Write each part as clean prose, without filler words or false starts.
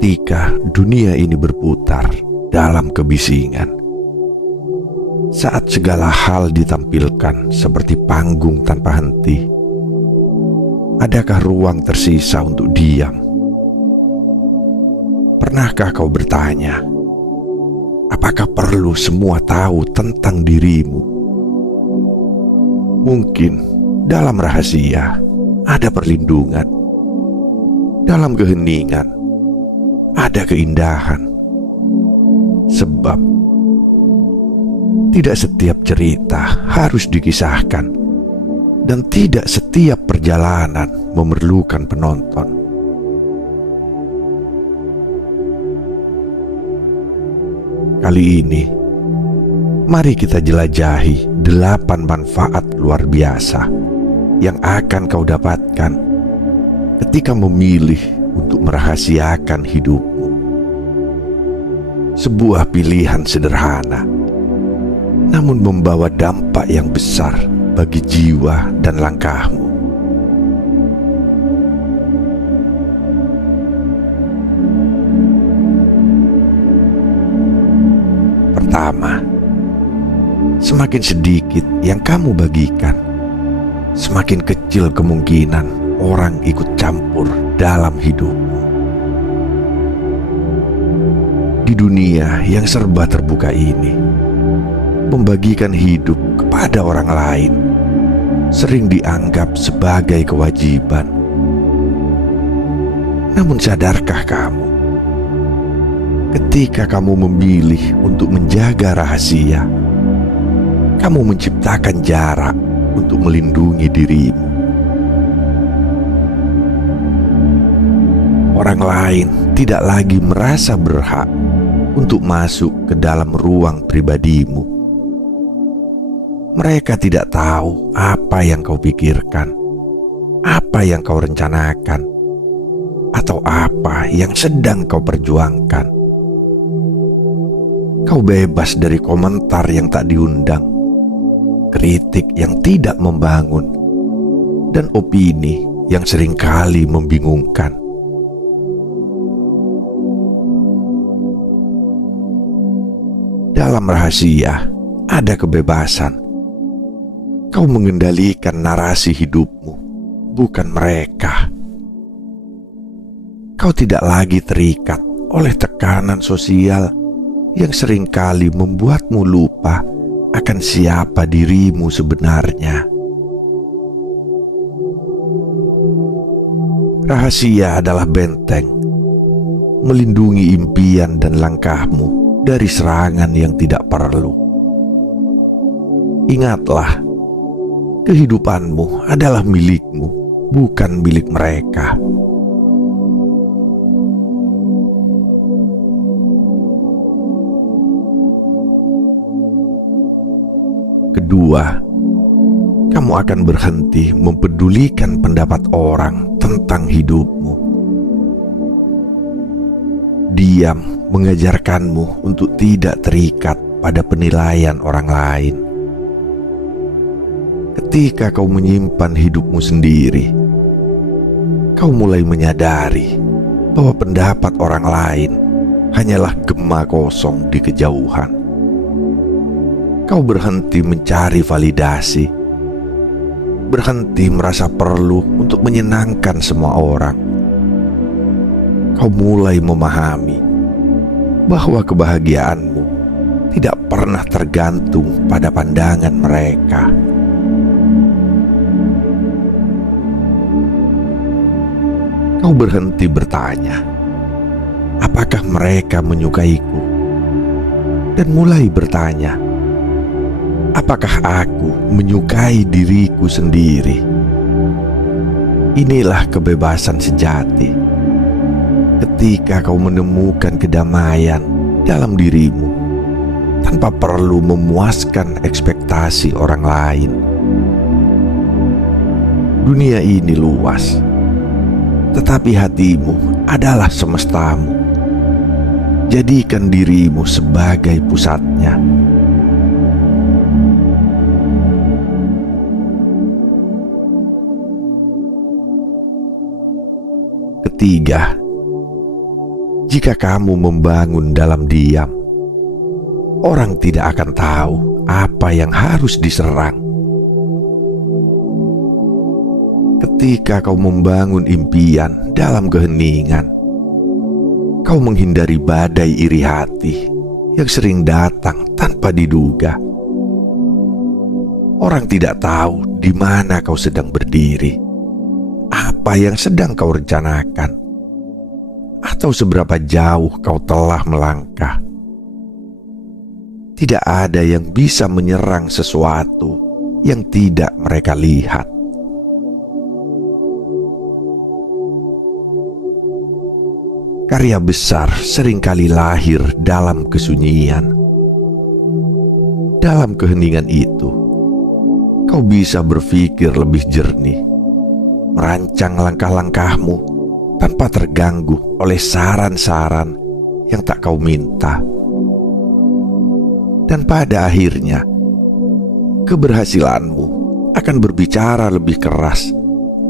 ketika dunia ini berputar dalam kebisingan. Saat segala hal ditampilkan seperti panggung tanpa henti, adakah ruang tersisa untuk diam? Pernahkah kau bertanya, apakah perlu semua tahu tentang dirimu? Mungkin dalam rahasia ada perlindungan, dalam keheningan ada keindahan. Sebab tidak setiap cerita harus dikisahkan, dan tidak setiap perjalanan memerlukan penonton. Kali ini, mari kita jelajahi 8 manfaat luar biasa yang akan kau dapatkan ketika memilih untuk merahasiakan hidupmu. Sebuah pilihan sederhana, namun membawa dampak yang besar bagi jiwa dan langkahmu. Pertama, semakin sedikit yang kamu bagikan, semakin kecil kemungkinan orang ikut campur dalam hidupmu. Di dunia yang serba terbuka ini, membagikan hidup kepada orang lain sering dianggap sebagai kewajiban. Namun sadarkah kamu, ketika kamu memilih untuk menjaga rahasia, kamu menciptakan jarak untuk melindungi dirimu. Orang lain tidak lagi merasa berhak untuk masuk ke dalam ruang pribadimu. Mereka tidak tahu apa yang kau pikirkan, apa yang kau rencanakan, atau apa yang sedang kau perjuangkan. Kau bebas dari komentar yang tak diundang, kritik yang tidak membangun, dan opini yang seringkali membingungkan. Dalam rahasia ada kebebasan. Kau mengendalikan narasi hidupmu, bukan mereka. Kau tidak lagi terikat oleh tekanan sosial yang seringkali membuatmu lupa akan siapa dirimu sebenarnya. Rahasia adalah benteng, melindungi impian dan langkahmu dari serangan yang tidak perlu. Ingatlah, kehidupanmu adalah milikmu, bukan milik mereka. Kedua, kamu akan berhenti mempedulikan pendapat orang tentang hidupmu. Diam mengajarkanmu untuk tidak terikat pada penilaian orang lain. Ketika kau menyimpan hidupmu sendiri, kau mulai menyadari bahwa pendapat orang lain hanyalah gema kosong di kejauhan. Kau berhenti mencari validasi, berhenti merasa perlu untuk menyenangkan semua orang. Kau mulai memahami bahwa kebahagiaanmu tidak pernah tergantung pada pandangan mereka. Kau berhenti bertanya, apakah mereka menyukaiku? Dan mulai bertanya, apakah aku menyukai diriku sendiri? Inilah kebebasan sejati. Ketika kau menemukan kedamaian dalam dirimu tanpa perlu memuaskan ekspektasi orang lain. Dunia ini luas, tetapi hatimu adalah semestamu. Jadikan dirimu sebagai pusatnya. Ketiga, Jika kamu membangun dalam diam, orang tidak akan tahu apa yang harus diserang. Ketika kau membangun impian dalam keheningan, kau menghindari badai iri hati yang sering datang tanpa diduga. Orang tidak tahu di mana kau sedang berdiri, apa yang sedang kau rencanakan, atau seberapa jauh kau telah melangkah. Tidak ada yang bisa menyerang sesuatu yang tidak mereka lihat. Karya besar seringkali lahir dalam kesunyian. Dalam keheningan itu, kau bisa berpikir lebih jernih, merancang langkah-langkahmu tanpa terganggu oleh saran-saran yang tak kau minta. Dan pada akhirnya, keberhasilanmu akan berbicara lebih keras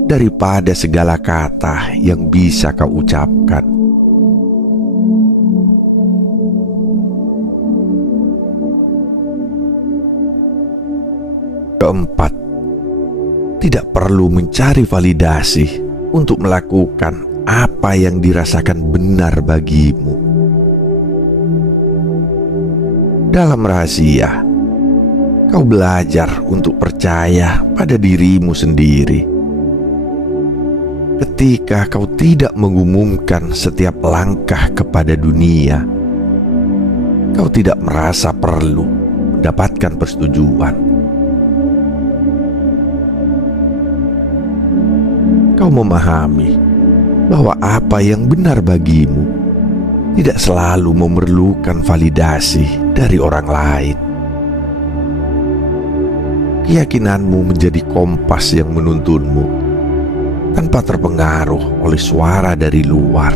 daripada segala kata yang bisa kau ucapkan. Keempat, tidak perlu mencari validasi untuk melakukan apa yang dirasakan benar bagimu. Dalam rahasia, kau belajar untuk percaya pada dirimu sendiri. Ketika kau tidak mengumumkan setiap langkah kepada dunia, kau tidak merasa perlu mendapatkan persetujuan. Kau memahami bahwa apa yang benar bagimu tidak selalu memerlukan validasi dari orang lain. Keyakinanmu menjadi kompas yang menuntunmu tanpa terpengaruh oleh suara dari luar.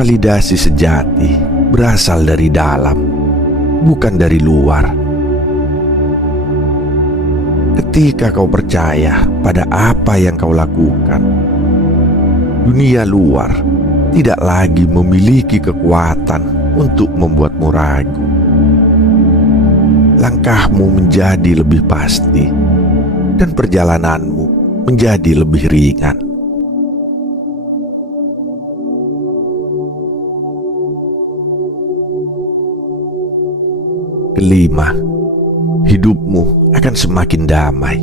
Validasi sejati berasal dari dalam, bukan dari luar. Ketika kau percaya pada apa yang kau lakukan, dunia luar tidak lagi memiliki kekuatan untuk membuatmu ragu. Langkahmu menjadi lebih pasti, dan perjalananmu menjadi lebih ringan. Kelima, hidupmu akan semakin damai.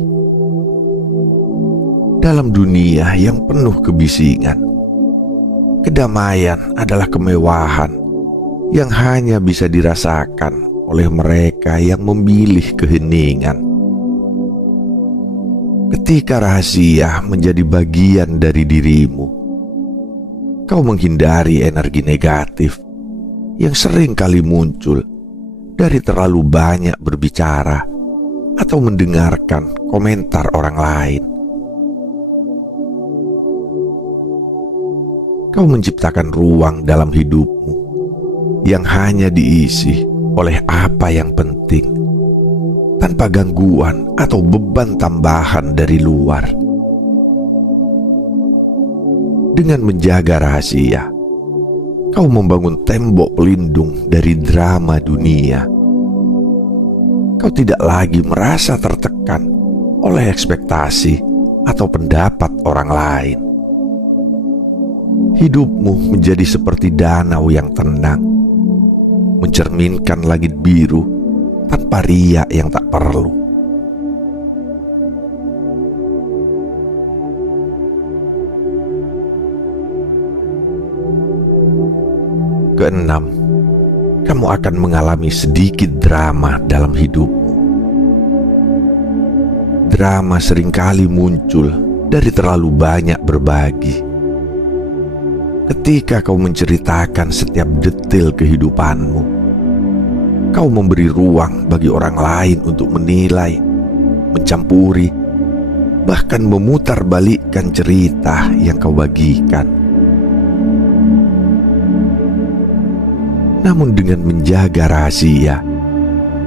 Dalam dunia yang penuh kebisingan, kedamaian adalah kemewahan yang hanya bisa dirasakan oleh mereka yang memilih keheningan. Ketika rahasia menjadi bagian dari dirimu, kau menghindari energi negatif yang sering kali muncul dari terlalu banyak berbicara atau mendengarkan komentar orang lain. Kau menciptakan ruang dalam hidupmu yang hanya diisi oleh apa yang penting, tanpa gangguan atau beban tambahan dari luar. Dengan menjaga rahasia, kau membangun tembok pelindung dari drama dunia. Kau tidak lagi merasa tertekan oleh ekspektasi atau pendapat orang lain. Hidupmu menjadi seperti danau yang tenang, mencerminkan langit biru tanpa riak yang tak perlu. Keenam, kamu akan mengalami sedikit drama dalam hidupmu. Drama seringkali muncul dari terlalu banyak berbagi. Ketika kau menceritakan setiap detail kehidupanmu, kau memberi ruang bagi orang lain untuk menilai, mencampuri, bahkan memutarbalikkan cerita yang kau bagikan. Namun dengan menjaga rahasia,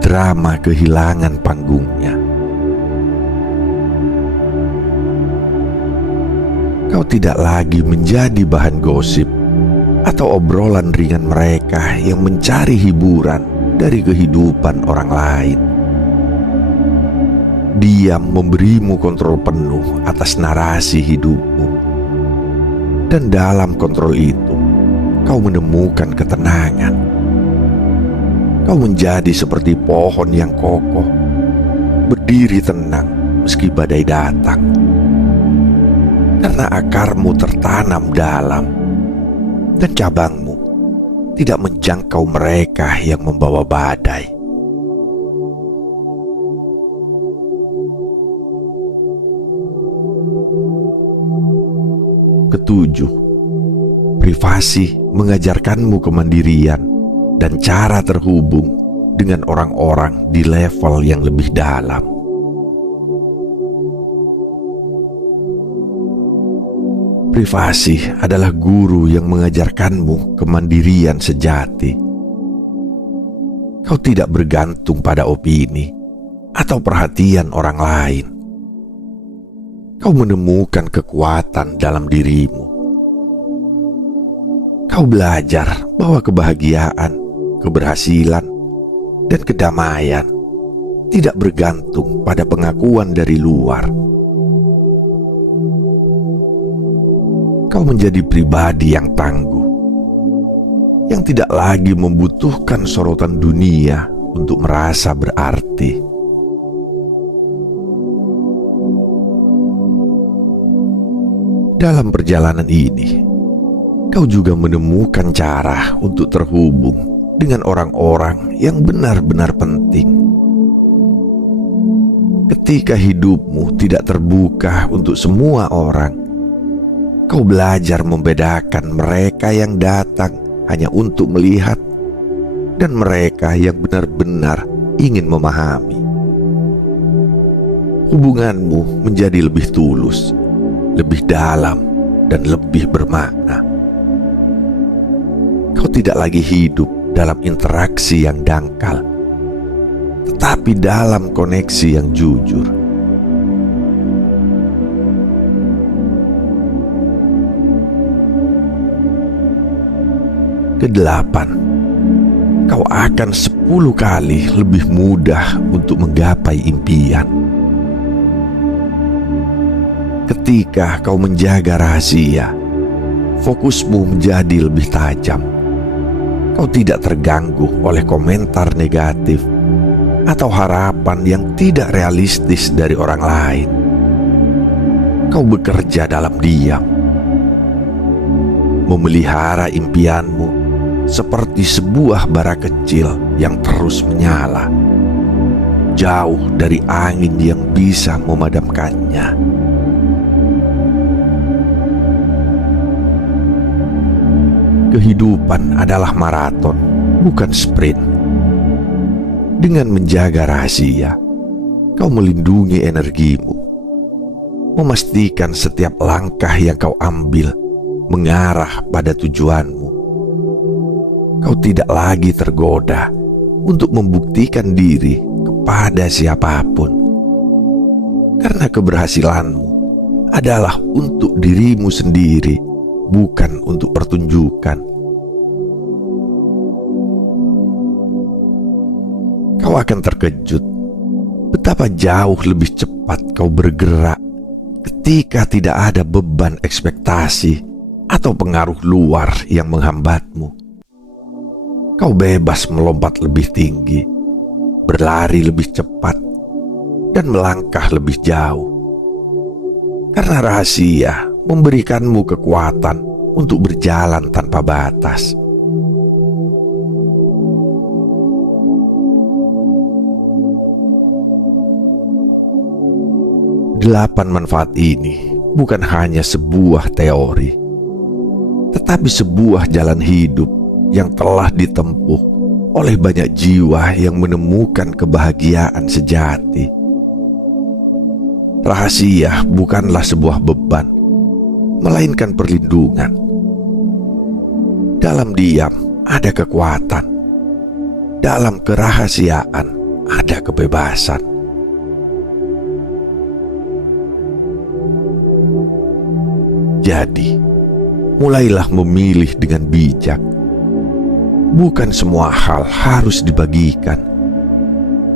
drama kehilangan panggungnya. tidak lagi menjadi bahan gosip atau obrolan ringan mereka yang mencari hiburan dari kehidupan orang lain. Diam memberimu kontrol penuh atas narasi hidupmu. Dan dalam kontrol itu, kau menemukan ketenangan. Kau menjadi seperti pohon yang kokoh, berdiri tenang meski badai datang. Karena akarmu tertanam dalam, dan cabangmu tidak menjangkau mereka yang membawa badai. Ketujuh, privasi mengajarkanmu kemandirian dan cara terhubung dengan orang-orang di level yang lebih dalam. Privasi adalah guru yang mengajarkanmu kemandirian sejati. Kau tidak bergantung pada opini atau perhatian orang lain. Kau menemukan kekuatan dalam dirimu. Kau belajar bahwa kebahagiaan, keberhasilan, dan kedamaian tidak bergantung pada pengakuan dari luar. Kau menjadi pribadi yang tangguh, yang tidak lagi membutuhkan sorotan dunia untuk merasa berarti. Dalam perjalanan ini, kau juga menemukan cara untuk terhubung dengan orang-orang yang benar-benar penting. Ketika hidupmu tidak terbuka untuk semua orang, kau belajar membedakan mereka yang datang hanya untuk melihat dan mereka yang benar-benar ingin memahami. Hubunganmu menjadi lebih tulus, lebih dalam, dan lebih bermakna. Kau tidak lagi hidup dalam interaksi yang dangkal, tetapi dalam koneksi yang jujur. Kedelapan, kau akan 10 kali lebih mudah untuk menggapai impian. Ketika kau menjaga rahasia, fokusmu menjadi lebih tajam. Kau tidak terganggu oleh komentar negatif atau harapan yang tidak realistis dari orang lain. Kau bekerja dalam diam, memelihara impianmu seperti sebuah bara kecil yang terus menyala, jauh dari angin yang bisa memadamkannya. Kehidupan adalah maraton, bukan sprint. Dengan menjaga rahasia, kau melindungi energimu, memastikan setiap langkah yang kau ambil mengarah pada tujuanmu. Kau tidak lagi tergoda untuk membuktikan diri kepada siapapun, karena keberhasilanmu adalah untuk dirimu sendiri, bukan untuk pertunjukan. Kau akan terkejut betapa jauh lebih cepat kau bergerak ketika tidak ada beban ekspektasi atau pengaruh luar yang menghambatmu. Kau bebas melompat lebih tinggi, berlari lebih cepat, dan melangkah lebih jauh. Karena rahasia memberikanmu kekuatan untuk berjalan tanpa batas. Delapan manfaat ini bukan hanya sebuah teori, tetapi sebuah jalan hidup yang telah ditempuh oleh banyak jiwa yang menemukan kebahagiaan sejati. Rahasia bukanlah sebuah beban, melainkan perlindungan. Dalam diam ada kekuatan, dalam kerahasiaan ada kebebasan. Jadi, mulailah memilih dengan bijak. Bukan semua hal harus dibagikan.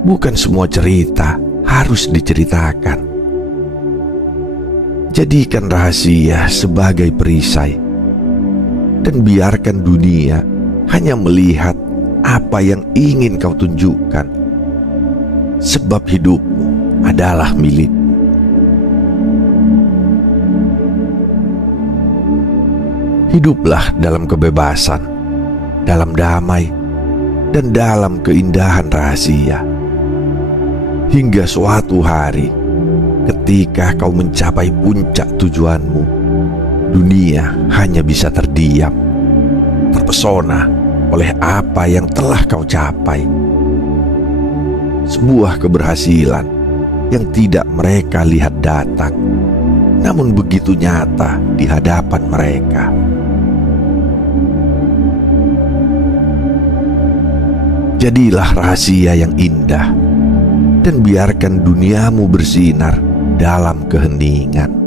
Bukan semua cerita harus diceritakan. Jadikan rahasia sebagai perisai, dan biarkan dunia hanya melihat apa yang ingin kau tunjukkan, sebab hidupmu adalah milikmu. Hiduplah dalam kebebasan, dalam damai, dan dalam keindahan rahasia. Hingga suatu hari, ketika kau mencapai puncak tujuanmu, dunia hanya bisa terdiam, terpesona oleh apa yang telah kau capai. Sebuah keberhasilan yang tidak mereka lihat datang, namun begitu nyata di hadapan mereka. Jadilah rahasia yang indah, dan biarkan duniamu bersinar dalam keheningan.